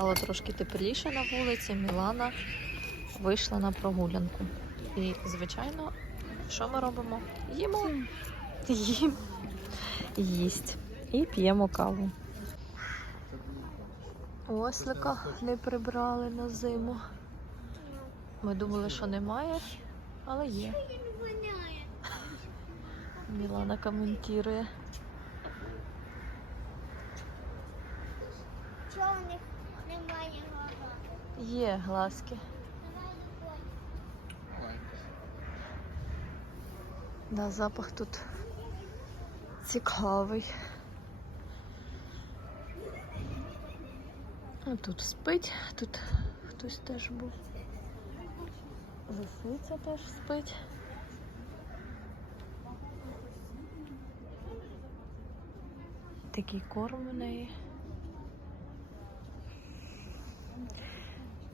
Стало трошки тепліше на вулиці. Мілана вийшла на прогулянку. І, звичайно, що ми робимо? Їмо. Їм. Їсть. І п'ємо каву. Ослика не прибрали на зиму. Ми думали, що немає, але є. Мілана коментує. Чого у них немає глаза? Є глазки. Да, запах тут цікавий. А тут спить, тут хтось теж був. Лисиця теж спить. Такий корм у неї.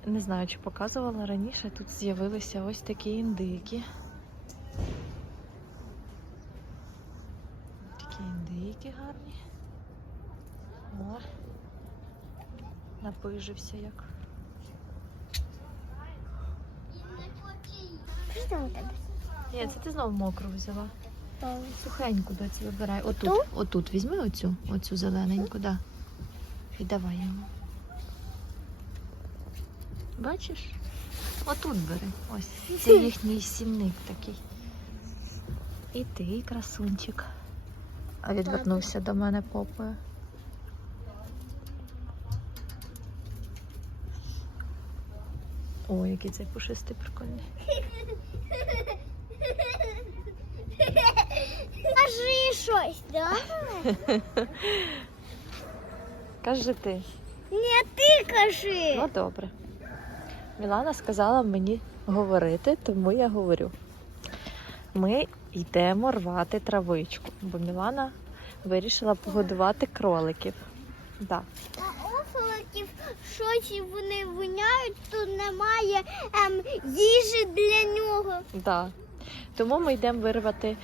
Не знаю, чи показувала раніше, тут з'явилися ось такі індики. Такі індики гарні. О, напижився як. Ні, це ти знову мокру взяла. Сухеньку доці вибирай. Отут, отут візьми оцю, оцю зелененьку, да. І давай йому. Бачиш? Отут бери. Ось. Це їхній сімник такий. І ти, красунчик. А відвернувся до мене попою. Ой, який цей пушистий прикольний. Кажи щось, да? Кажи ти. Ні, ти кажи. Ну добре. Мілана сказала мені говорити, тому я говорю. Ми йдемо рвати травичку, бо Мілана вирішила погодувати кроликів. Да. А щось вони виняють, то немає ем, їжі для нього. Да. Тому ми йдемо вирвати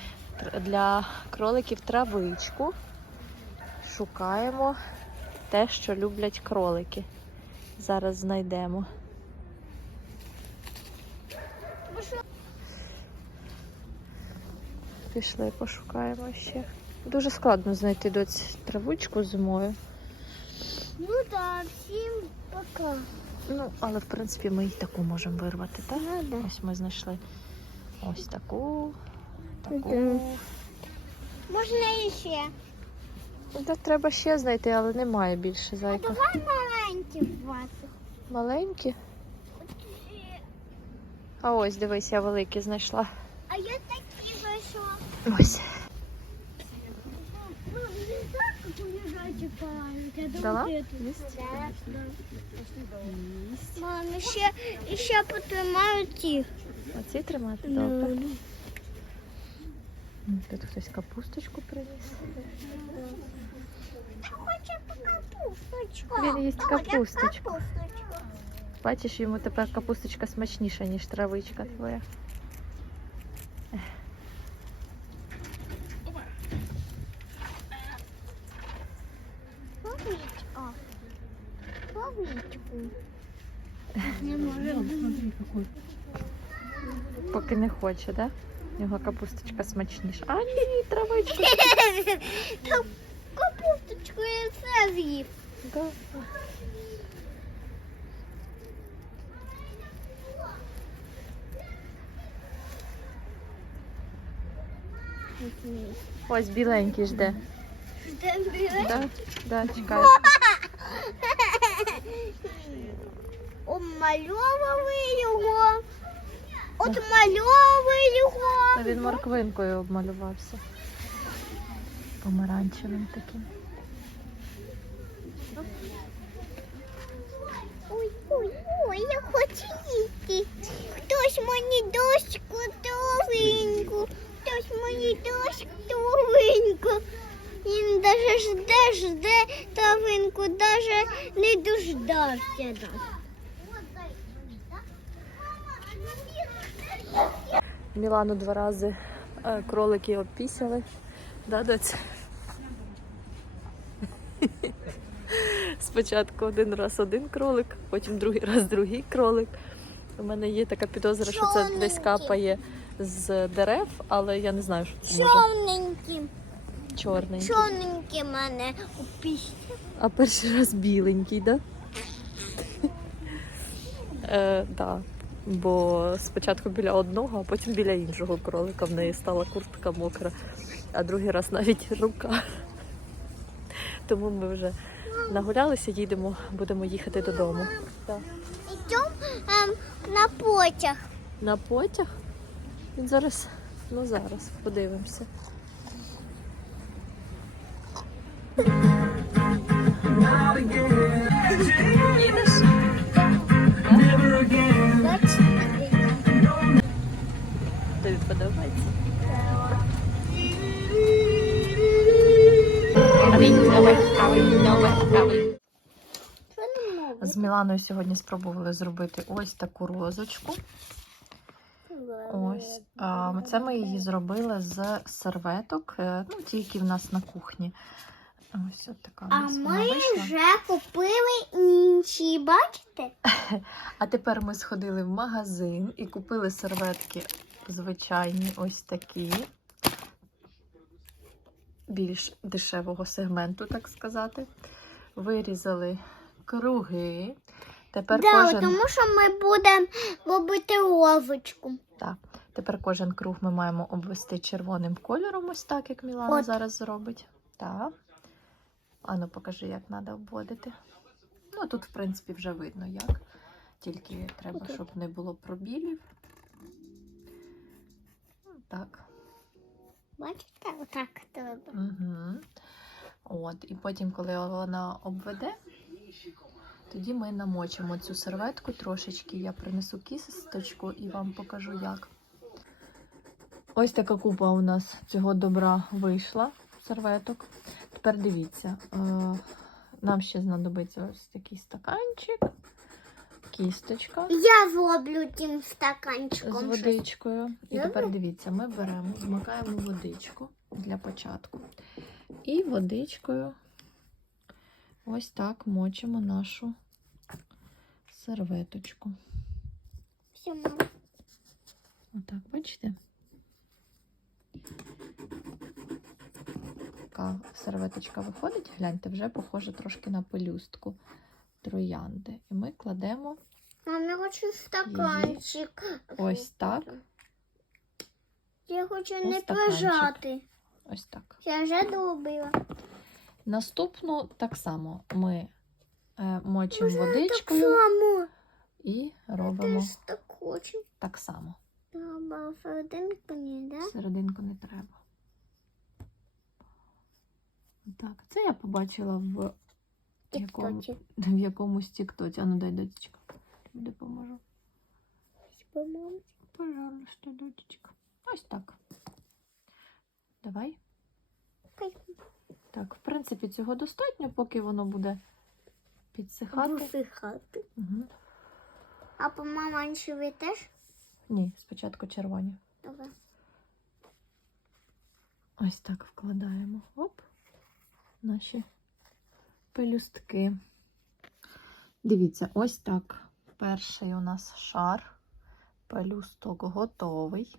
для кроликів травичку. Шукаємо те, що люблять кролики. Зараз знайдемо. Бо що Пішли, пошукаємо ще. Дуже складно знайти доць травичку зимою. Ну так, всім пока. Ну, але в принципі ми і таку можемо вирвати, так? Ну да. Ось ми знайшли ось таку, таку. Мгм. Можна іще. Так треба ще знайти, але немає більше А давай маленькі вати. Маленькі. А ось дивись, я великі знайшла. А я. Ось. Ну, не так, як уїжджаючи плавають. Я Дала? думаю, ти тут. Єсть? Да, да. Мам, ще, ще потримають їх. Оці тримати добре. М, Тут хтось капусточку приніс. Хоче по капусточку. Він їсть Хоче капусточку. капусточку. Бачиш, йому тепер капусточка смачніша, ніж травичка твоя. Поки не хоче, да? Його капусточка смачніша. А ні, травичка. Та Капусточку я все з'їв. Да. Ось біленький жде. Да? Да, чекай. Обмальовували його. Отмальовували його. Та він морквинкою обмалювався. Помаранчевим таким. Ой, ой, ой, я хочу їсти. Хтось мені дошку товеньку. Хтось мені дошку товеньку. Він даже жде, жде травинку, даже не дождався нас. Мілану два рази е, кролики обпісяли. Да, доць? Спочатку один раз один кролик, потім другий раз другий кролик. У мене є така підозра, що це десь капає з дерев, але я не знаю, що це може Чорненькі. чорний. Чорненькі мене у. А перший раз біленький, да? е, да. Бо спочатку біля одного, а потім біля іншого кролика в неї стала куртка мокра, а другий раз навіть рука. Тому ми вже нагулялися, їдемо, будемо їхати додому. Так. Йдемо ем, на потяг. На потяг? Він зараз, ну зараз, подивимося. Їдеш? Подобається? З Міланою сьогодні спробували зробити ось таку розочку. Ось. Це ми її зробили з серветок, е, ну, ті, які в нас на кухні. Ось от така А ми вийшла. вже купили інші, бачите? А тепер ми сходили в магазин і купили серветки звичайні, ось такі. Більш дешевого сегменту, так сказати. Вирізали круги. Тепер Да, кожен... тому що ми будемо робити лозочку. Так. Тепер кожен круг ми маємо обвести червоним кольором, ось так, як Мілана От. зараз зробить. Так. Ану, покажи, як треба обводити. Ну, тут, в принципі, вже видно, як. Тільки треба, щоб не було пробілів. Так. Бачите, отак треба. Угу. От. І потім, коли вона обведе, тоді ми намочимо цю серветку трошечки. Я принесу кісточку і вам покажу, як. Ось така купа у нас цього добра вийшла серветок. Тепер дивіться, е, нам ще знадобиться ось такий стаканчик, кісточка Я зроблю тим стаканчиком. щось. водичкою. І тепер дивіться, ми беремо, змикаємо водичку для початку. І водичкою ось так мочимо нашу серветочку. Отак, бачите? Така серветочка виходить, гляньте, вже похоже трошки на пелюстку троянди. І ми кладемо Мам, я хочу стаканчик. ось так, Я хочу не стаканчик. прижати. ось так. Я вже добила. Наступну так само ми е, мочимо Так водичкою само. і робимо теж так хочу. так само. Треба серединку ні, да? Серединку не треба. Так, це я побачила в, якому, в якомусь тіктоці. Ану, дай. Тобі допоможу. По-моєму. Пожалуйста, дочечка. Ось так. Давай. Так, в принципі, цього достатньо, поки воно буде підсихати. Висихати. Угу. А помаранчевий теж? Ні, спочатку червоні. Добре. Ось так вкладаємо. Оп. Наші пелюстки. Дивіться, ось так. Перший у нас шар. Пелюсток готовий.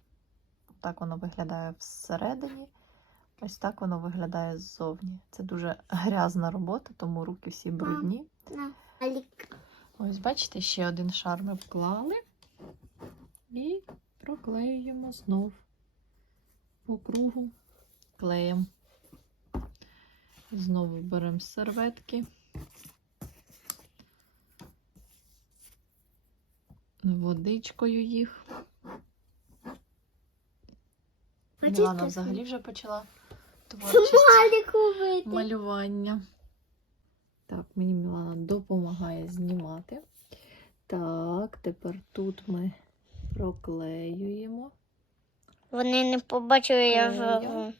Так воно виглядає всередині. Ось так воно виглядає ззовні. Це дуже грязна робота, тому руки всі брудні. Ось, бачите, ще один шар ми вклали і проклеюємо знов по кругу клеєм. Знову беремо серветки. Водичкою їх. Мілана взагалі вже почала творчість малювання. Так, мені Мілана допомагає знімати. Так, тепер тут ми проклеюємо. Вони не побачили, я вже.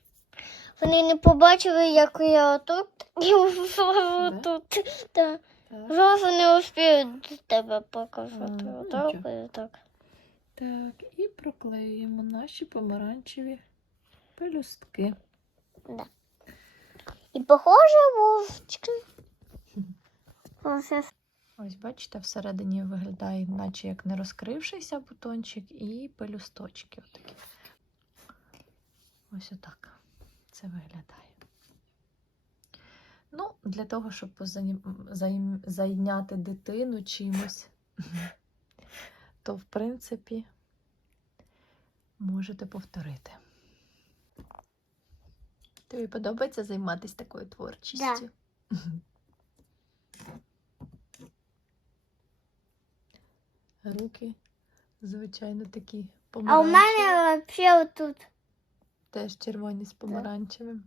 Вони не побачили, як я тут і Да? тут. Так. Так, не успіють до тебе показати. А, ну, Отак і так. так, і проклеюємо наші помаранчеві пелюстки. І похоже вовчик. Оце Ось, бачите, всередині виглядає, наче як не розкрившийся бутончик, і пелюсточки отакі. Ось отак це виглядає. Ну, для того, щоб зайняти дитину чимось, то, в принципі, можете повторити. Тобі подобається займатися такою творчістю? Руки, звичайно, такі А у мене взагалі отут. Теж червоні з помаранчевим.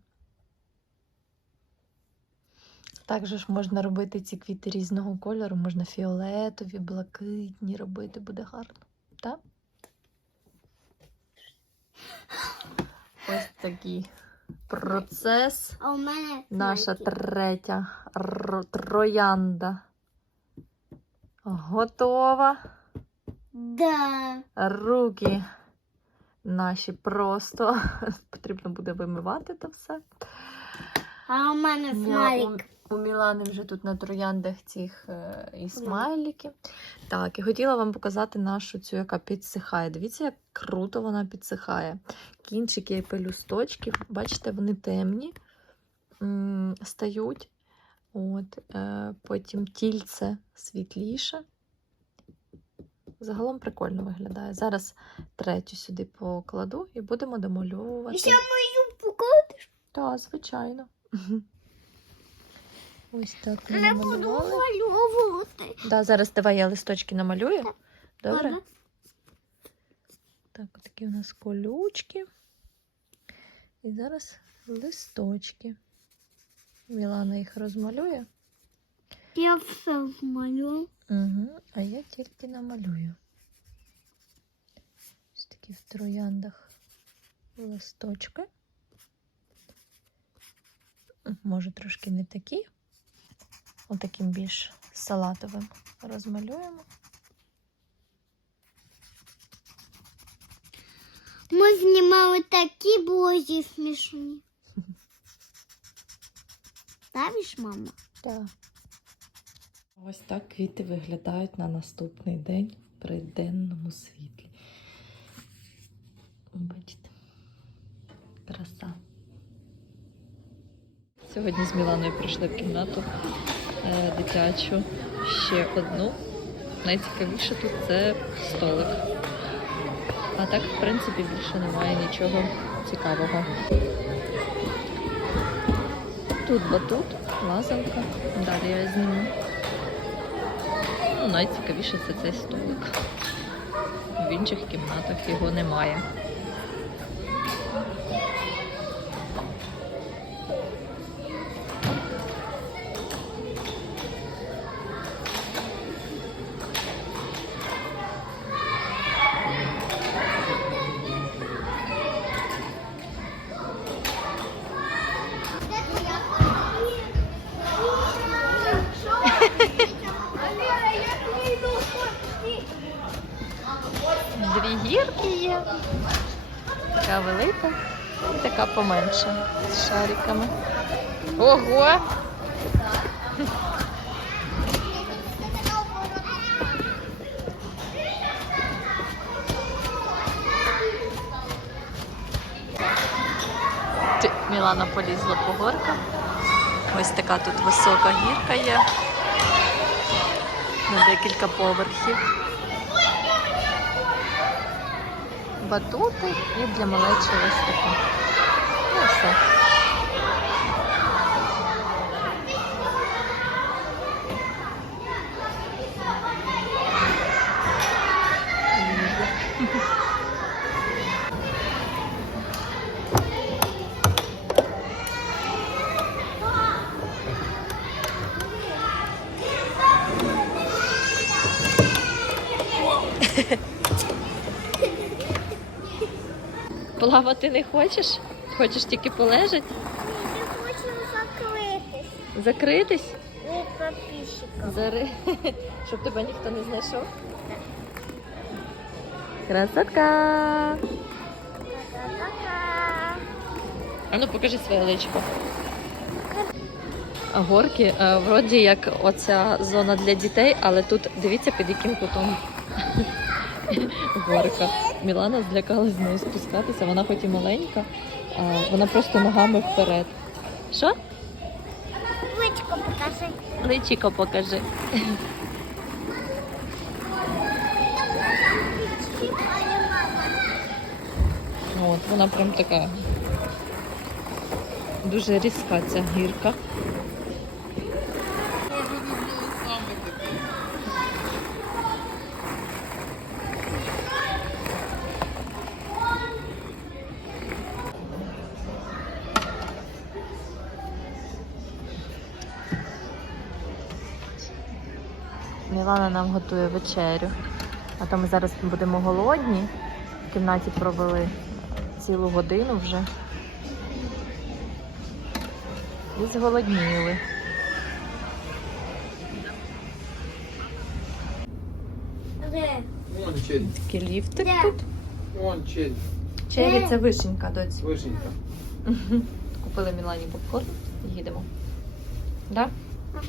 Також ж можна робити ці квіти різного кольору, можна фіолетові, блакитні робити, буде гарно. Так? Ось такий процес. А у мене Наша третя троянда. Готова. Да. Руки наші просто потрібно буде вимивати то все. А у мене Я- смайлик. У, у Мілани вже тут на трояндах цих е, і смайлики. Так, і хотіла вам показати нашу цю, яка підсихає. Дивіться, як круто вона підсихає. Кінчики пелюсточків, бачите, вони темні м, стають. От, е, потім тільце світліше. Загалом прикольно виглядає. Зараз третю сюди покладу і будемо домальовувати. І ще мою покладеш? Так, звичайно. Ось так ми Не буду намалювали. малювати. Да, зараз давай я листочки намалюю. Так. Добре? Ладно. Так, такі у нас колючки. І зараз листочки. Мілана їх розмалює. Я все змалюю. Угу. А я тільки намалюю. Ось такі в трояндах листочки. М, Може, трошки не такі. Отаким більш салатовим розмалюємо. Ми знімали такі блозі смішні. Ставиш, мама? Так. Ось так квіти виглядають на наступний день при денному світлі. Бачите, краса. Сьогодні з Міланою прийшли в кімнату е, дитячу ще одну. Найцікавіше тут це столик. А так, в принципі, більше немає нічого цікавого. Тут батут, лазанка. Далі я зніму. Найцікавіше це цей столик. В інших кімнатах його немає. Поменша з шариками. Ого! Мілана полізла по горках. Ось така тут висока гірка є. На декілька поверхів. батути і для малечі ось. Все. Плавати не хочеш? Хочеш тільки полежати? Я хочу закритись Закритись? від підписчиків. Зари... Щоб тебе ніхто не знайшов. Красотка! А ну покажи своє личко. горки. Е, Вроді як оця зона для дітей, але тут дивіться під яким кутом горка. Мілана злякалась з нею спускатися. Вона хоч і маленька, а вона просто ногами вперед. Що? Личко покажи. Личико покажи. От, вона прям така дуже різка ця гірка. Мілана нам готує вечерю. А то ми зараз будемо голодні. В кімнаті провели цілу годину вже. І зголодніли. Такий ліфтик тут. Вон черри. Чері це вишенька, доць. Вишенька. Купили Мілані попкорн і їдемо. Да? Ага.